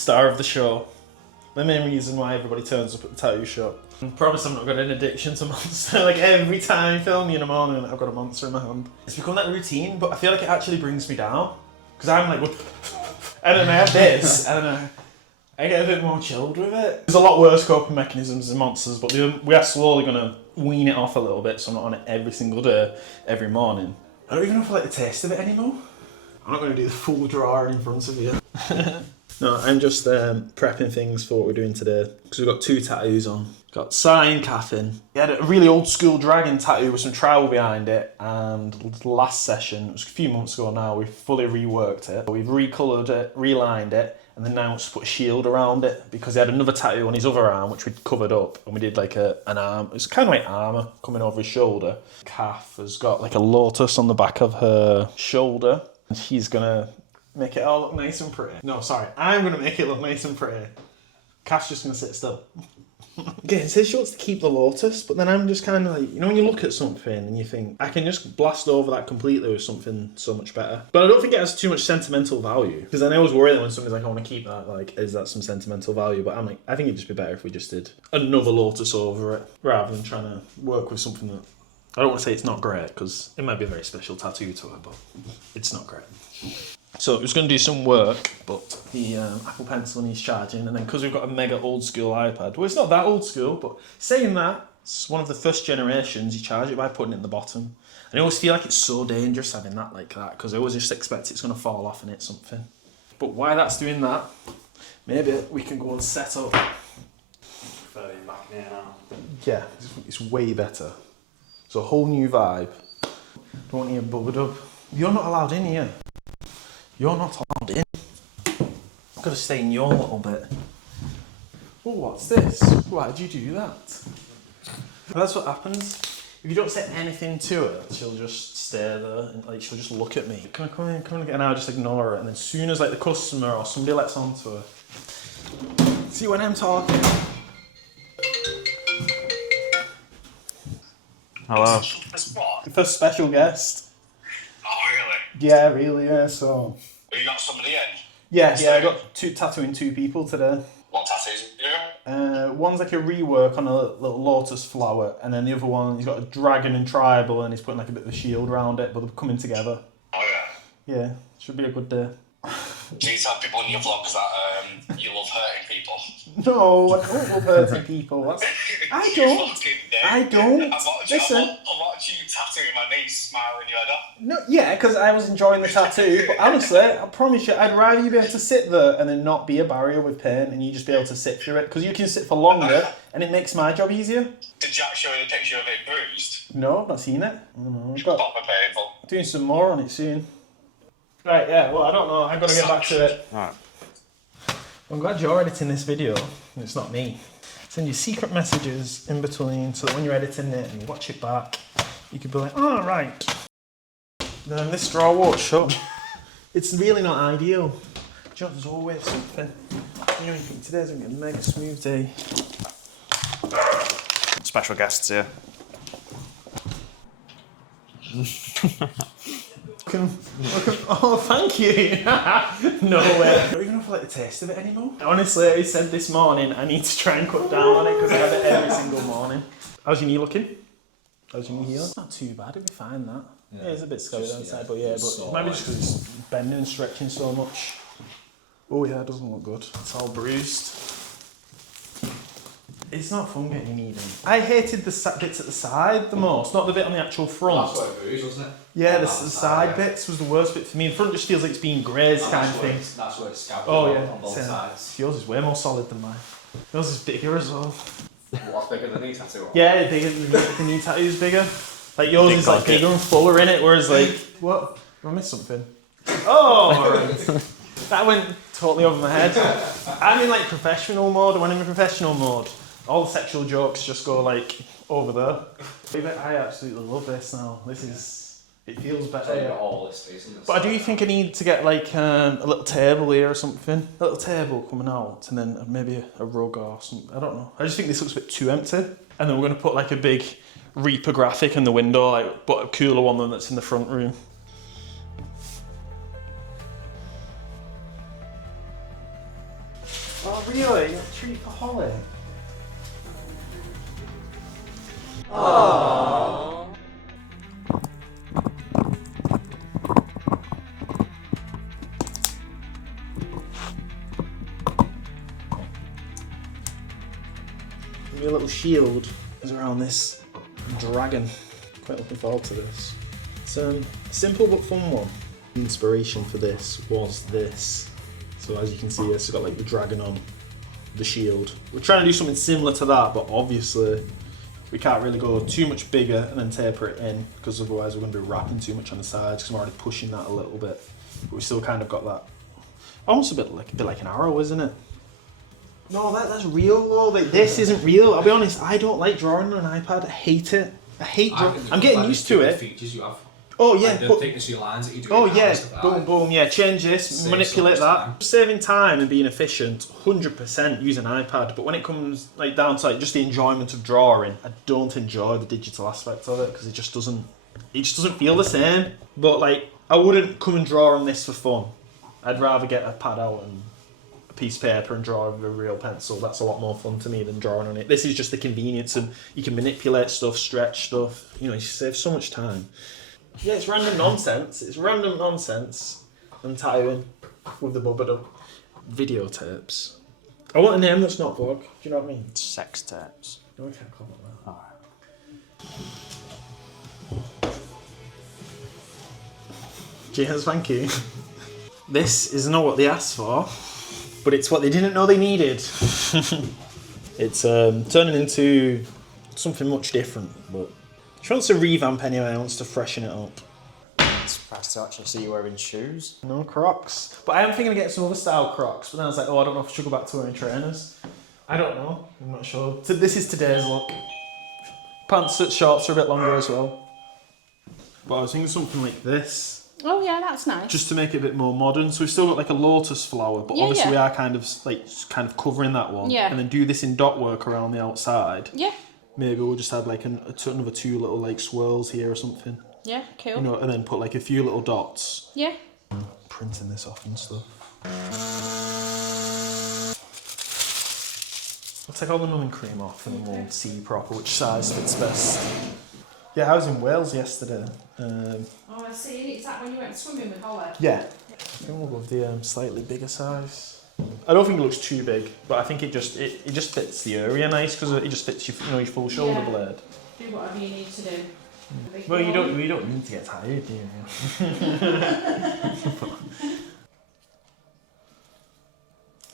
star of the show. The main reason why everybody turns up at the tattoo shop. I promise I'm not got an addiction to Monster. Like every time you film me in the morning, I've got a Monster in my hand. It's become that routine, but I feel like it actually brings me down. Because I'm like, and then I have this, and I get a bit more chilled with it. There's a lot worse coping mechanisms than Monsters, but we are slowly going to wean it off a little bit, so I'm not on it every single day, every morning. I don't even know if I like the taste of it anymore. I'm not going to do the full drawer in front of you. No, I'm just prepping things for what we're doing today. Because we've got 2 tattoos on. Got Sign Caffin. He had a really old school dragon tattoo with some tribal behind it. And the last session, it was a few months ago now, we fully reworked it. We've recoloured it, relined it, and then now just put a shield around it. Because he had another tattoo on his other arm, which we'd covered up. And we did like an arm, it's kind of like armour coming over his shoulder. Calf has got like a lotus on the back of her shoulder. And she's gonna make it all look nice and pretty. No, sorry, I'm gonna make it look nice and pretty. Kath's just gonna sit still. Again, it says she wants to keep the lotus, but then I'm just kind of like, you know when you look at something and you think, I can just blast over that completely with something so much better. But I don't think it has too much sentimental value. Because I always worry that when somebody's like, I want to keep that, like, is that some sentimental value? But I'm like, I think it'd just be better if we just did another lotus over it, rather than trying to work with something that, I don't want to say it's not great, because it might be a very special tattoo to her, but it's not great. So it was going to do some work, but the Apple Pencil needs charging, and then because we've got a mega old school iPad, well, it's not that old school, but saying that, it's one of the first generations, you charge it by putting it in the bottom. And I always feel like it's so dangerous having that like that, because I always just expect it's going to fall off and hit something. But while that's doing that, maybe we can go and set up. Prefer being back here now. Yeah, it's way better. It's a whole new vibe. Don't want you Bubba Dub. You're not allowed in here. You're not allowed in. I've got to stay in your little bit. Oh, what's this? Why did you do that? Well, that's what happens. If you don't say anything to her, she'll just stare there and like she'll just look at me. Come in, and I'll just ignore her. And then as soon as like the customer or somebody lets onto her, see when I'm talking. Hello. First special guest. Oh, really? Yeah, really, yeah, so. Have you got somebody in? Yeah, I got tattooing 2 people today. What tattoos do you do? One's like a rework on a little lotus flower, and then the other one, he's got a dragon and tribal, and he's putting like a bit of a shield around it, but they're coming together. Oh, yeah. Yeah, should be a good day. Do you tell people in your vlogs that you love hurting people? No, I don't love hurting people. I don't. I don't. Listen. I watch you tattooing my niece, smiling your head off. No, yeah, because I was enjoying the tattoo, but honestly, I promise you, I'd rather you be able to sit there and then not be a barrier with pain, and you just be able to sit through it, because you can sit for longer, and it makes my job easier. Did Jack show you the picture of it bruised? No, I've not seen it. It's proper painful. Doing some more on it soon. Right, yeah, well, I don't know. I've got to get back to it. Alright. I'm glad you're editing this video, and it's not me. Send you secret messages in between, so that when you're editing it and you watch it back, you could be like, oh, right. Then this drawer won't shut. It's really not ideal. Do you know, there's always something. You know, you think today's going to be a mega smooth day. Special guests here. Oh, thank you. No way. I don't even know if I like the taste of it anymore. Honestly, I said this morning I need to try and cut down on it because I have it every single morning. How's your knee looking? How's your knee healing? It's not too bad, it'll be fine that. Yeah, it's a bit scary outside, but yeah, but it might be just because it's bending and stretching so much. Oh yeah, it doesn't look good. It's all bruised. It's not fun getting your knee done. I hated the bits at the side the most, not the bit on the actual front. That's where it bruised, wasn't it? Yeah, the side bits was the worst bit for me. The front just feels like it's being grazed kind of thing. That's where it's scabbed on both sides. Yours is way more solid than mine. Yours is bigger as well. What's bigger than the knee tattoo? Yeah, bigger. The knee tattoo is bigger. Like yours is like bigger and fuller in it, whereas like what? Have I missed something? Oh, right. That went totally over my head. I'm in like professional mode. When I'm in professional mode, all the sexual jokes just go like over there. I absolutely love this now. This is, it feels better. So you got all this space in this. But I do think I need to get like a little table here or something. A little table coming out, and then maybe a rug or something. I don't know. I just think this looks a bit too empty. And then we're going to put like a big Reaper graphic in the window, like, but a cooler one than that's in the front room. Oh really? You got a treat for Holly? Your little shield is around this dragon. Quite looking forward to this. It's a simple but fun one. The inspiration for this was this. So as you can see, it's got like the dragon on the shield. We're trying to do something similar to that, but obviously we can't really go too much bigger and then taper it in, because otherwise we're going to be wrapping too much on the sides, because I'm already pushing that a little bit. But we still kind of got that, almost a bit like an arrow, isn't it? No, that's real though. Like, this isn't real. I'll be honest, I don't like drawing on an iPad. I hate it. I hate drawing. I'm getting used to it. Features you have. Oh yeah, the but thickness of your lines that you do. oh yeah, boom, boom, yeah. Change this, Save manipulate so much that. time. Saving time and being efficient, 100% using iPad. But when it comes like down to like just the enjoyment of drawing, I don't enjoy the digital aspect of it, because it just doesn't feel the same. But like, I wouldn't come and draw on this for fun. I'd rather get a pad out and a piece of paper and draw with a real pencil. That's a lot more fun to me than drawing on it. This is just the convenience, and you can manipulate stuff, stretch stuff. You know, you save so much time. Yeah, it's random nonsense. It's random nonsense. I'm tattooing with the Bubba Dub videotapes. I want a name that's not vlog. Do you know what I mean? Sex tapes. No, I can't call it that. Alright. Cheers, thank you. This is not what they asked for, but it's what they didn't know they needed. It's turning into something much different, but she wants to revamp anyway, wants to freshen it up. Surprised to actually see you wearing shoes. No Crocs. But I am thinking of getting some other style Crocs, but then I was like, oh, I don't know if I should go back to wearing trainers. I don't know, I'm not sure. So this is today's look. Pants, shorts are a bit longer as well. But I was thinking something like this, Oh yeah, that's nice. just to make it a bit more modern. So we've still got like a lotus flower, but Yeah, obviously yeah. we are kind of covering that one. Yeah. And then do this in dot work around the outside. Yeah, Maybe we'll just add like another two little like swirls here or something. yeah, cool. You know, and then put like a few little dots. Yeah. Printing this off and stuff. I'll take all the numbing cream off and then we'll see proper which size fits best. Yeah, I was in Wales yesterday. Oh, I see. Is that when you went swimming with Holly? Yeah. I think we'll go with the slightly bigger size. I don't think it looks too big, but I think it just fits the area nice, because it just fits your your full shoulder Yeah. blade. Do whatever you need to do. Well, you don't need to get tired, do you?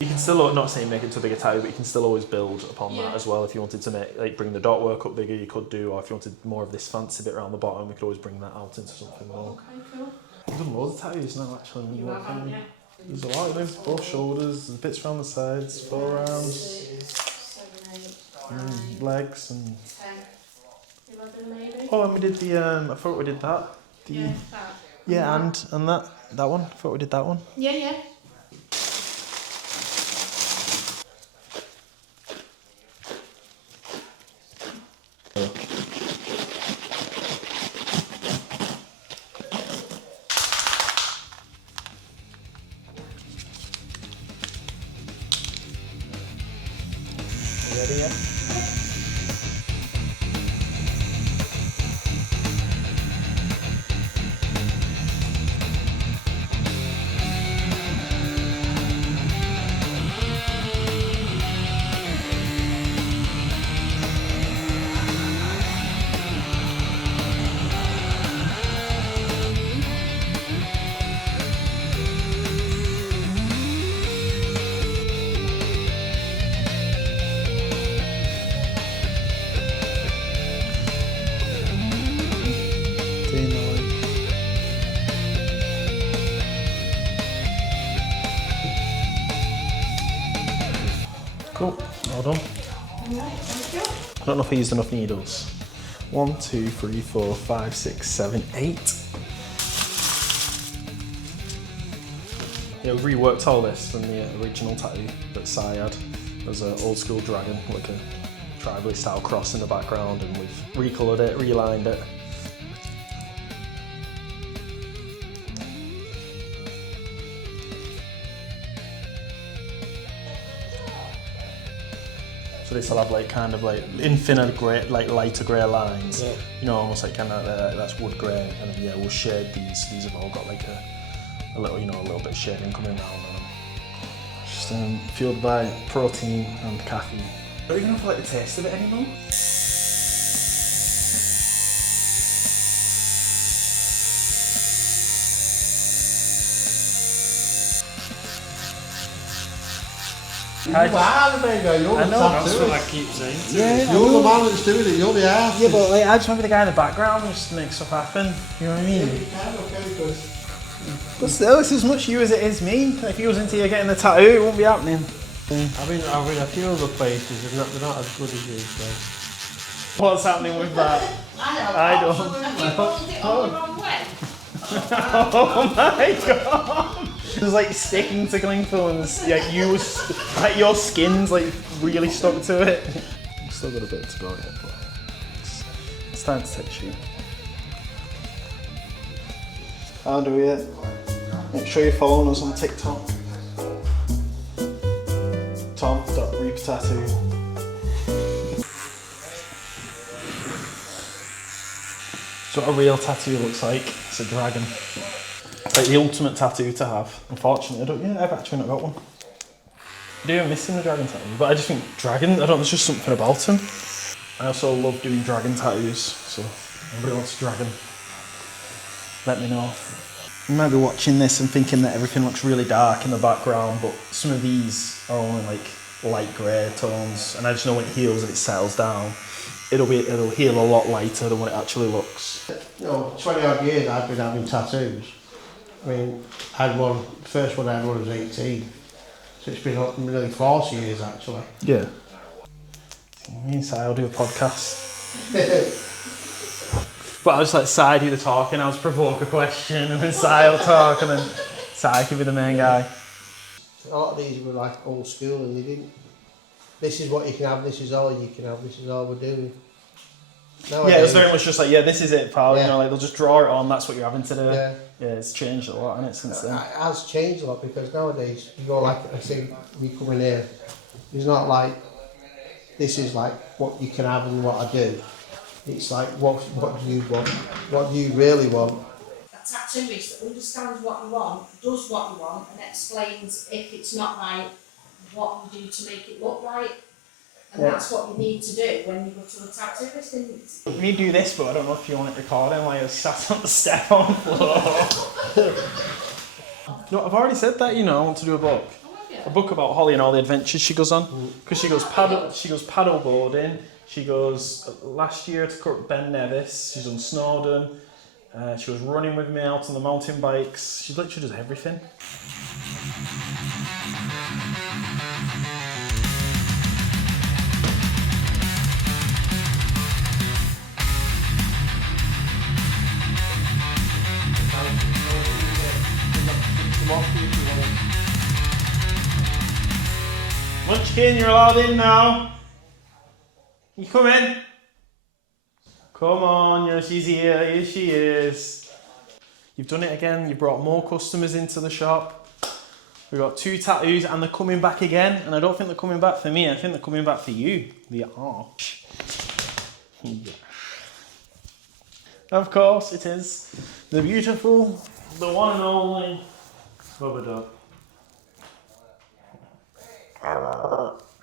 You can still, not saying make it to a bigger tattoo, but you can still always build upon that Yeah. as well. If you wanted to bring the dot work up bigger, you could do, or if you wanted more of this fancy bit around the bottom, we could always bring that out into something more. Okay, cool. I've done loads of tattoos now, actually. You have, haven't you? There's a lot. There's both shoulders, there's bits around the sides, forearms, 6, 7, 8, 9, legs, and 10, 11 maybe. oh, and we did the I thought we did that. Yeah, that. Yeah, and that one. I thought we did that one. Yeah, yeah. Ready yet? Cool, well done. I don't know if I used enough needles. 1, 2, 3, 4, 5, 6, 7, 8. Yeah, we've reworked all this from the original tattoo that Si had. There's an old school dragon, like a tribally style cross in the background, and we've recoloured it, relined it. So this will have like kind of like infinite grey, like lighter grey lines. Yeah. You know, almost like kind of that's wood grey. And then yeah, we'll shade these. These have all got like a little, you know, a little bit of shading coming around on them. Just fueled by protein and caffeine. I don't even know if I like the taste of it anymore. You're the man, you're I the know, That's what I tattooist. keep saying. Yeah, You're the man that's doing it, you're the artist. yeah, but like, I just want to be the guy in the background who just makes stuff happen. You know what I mean? But still, it's as much you as it is me. If you was into you getting the tattoo, it won't be happening. I've been a few other places, they're not as good as you, so. What's happening with that? I don't. Have you rolled it all the wrong way? Oh my god! There's like sticking to cling films. Yeah, like your skin's like really stuck to it. I've still got a bit to go yet, but it's time to take a shoot. How do we? Make sure you're following us on TikTok. Tom.reaptattoo. So what a real tattoo looks like. It's a dragon. It's like the ultimate tattoo to have. Unfortunately, I've actually not got one. I do miss the dragon tattoo, but I just think dragon, there's just something about him. I also love doing dragon tattoos, so if anybody wants a dragon, let me know. You might be watching this and thinking that everything looks really dark in the background, but some of these are only like light grey tones, and I just know when it heals and it settles down, it'll heal a lot lighter than what it actually looks. You know, 20 odd years I've been having tattoos. I mean, the first one I had when I was 18. So it's been nearly 40 years actually. Yeah. Me and Si will do a podcast. But I'll just let Si do the talking, I'll just provoke a question, and then Si will talk, and then Si can be the main guy. A lot of these were like old school and they didn't. This is what you can have, this is all you can have, this is all we're doing. Nowadays, Yeah, it was very much just like, yeah, this is it, pal. Yeah. You know, like they'll just draw it on, that's what you're having to do. Yeah. Yeah, it's changed a lot, hasn't it, since then? It has changed a lot because nowadays you go like I say we come in here. It's not like this is like what you can have and what I do. It's like what do you want? What do you really want? A tattooist that understands what you want, does what you want, and explains if it's not right, what you do to make it look right. And Yeah. that's what you need to do when you go to a tattooist. And We do this, but I don't know if you want it recording while you're sat on the step on floor. No, I've already said that, you know, I want to do a book. A book about Holly and all the adventures she goes on. Because she goes paddle boarding, she goes last year to Ben Nevis, she's on Snowdon, she was running with me out on the mountain bikes, she literally does everything. Munchkin, you're allowed in now. You come in. Come on, yeah, she's here. Here she is. You've done it again. You brought more customers into the shop. We've got 2 tattoos and they're coming back again. And I don't think they're coming back for me. I think they're coming back for you. The arch. Yeah. Of course, it is the beautiful, the one and only Bubba Dub.